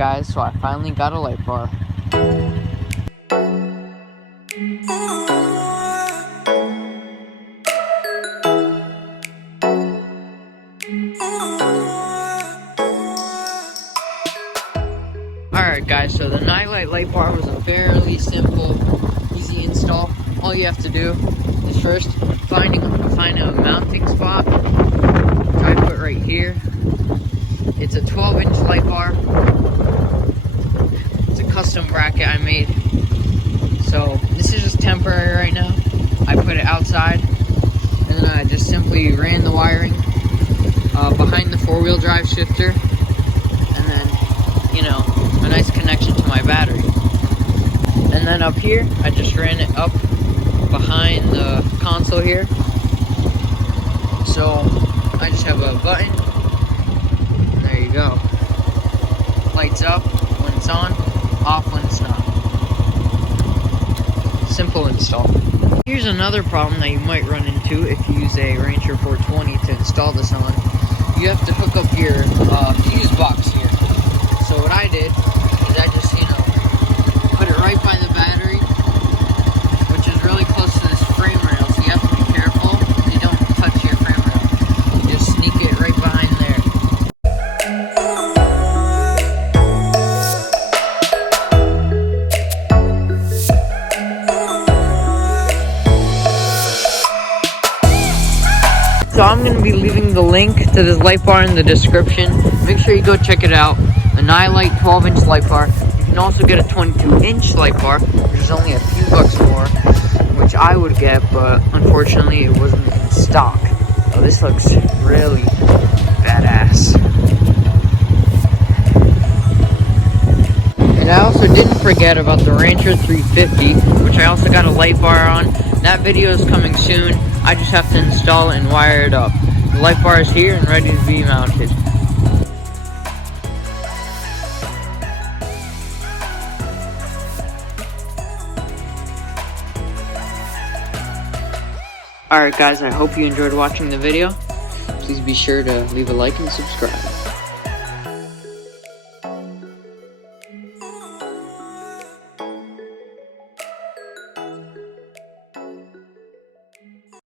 guys, so I finally got a light bar. Alright guys, so the Nilight light bar was a fairly simple, easy install. All you have to do is first find a mounting spot, try to put right here. It's a 12-inch light bar. It's a custom bracket I made. So this is just temporary right now. I put it outside, and then I just simply ran the wiring behind the four-wheel drive shifter, and then, you know, a nice connection to my battery. And then up here, I just ran it up behind the console here. So I just have a button. There you go. Lights up when it's on, off when it's not. Simple install. Here's another problem that you might run into if you use a Ranger 420 to install this on. You have to hook up your fuse box here. So what I did is I just, put it right by the battery, which is really close to this frame rail, so you have to be careful you don't touch your frame rail. You just sneak it right behind there. So I'm going to be leaving the link to this light bar in the description. Make sure you go check it out. A Nilight 12-inch light bar. You can also get a 22-inch light bar, which is only a few bucks more, which I would get, but unfortunately it wasn't in stock. So this looks really badass. And I also didn't forget about the Ranger 350, which I also got a light bar on. That video is coming soon. I just have to install it and wire it up. The light bar is here and ready to be mounted. Alright guys, I hope you enjoyed watching the video. Please be sure to leave a like and subscribe.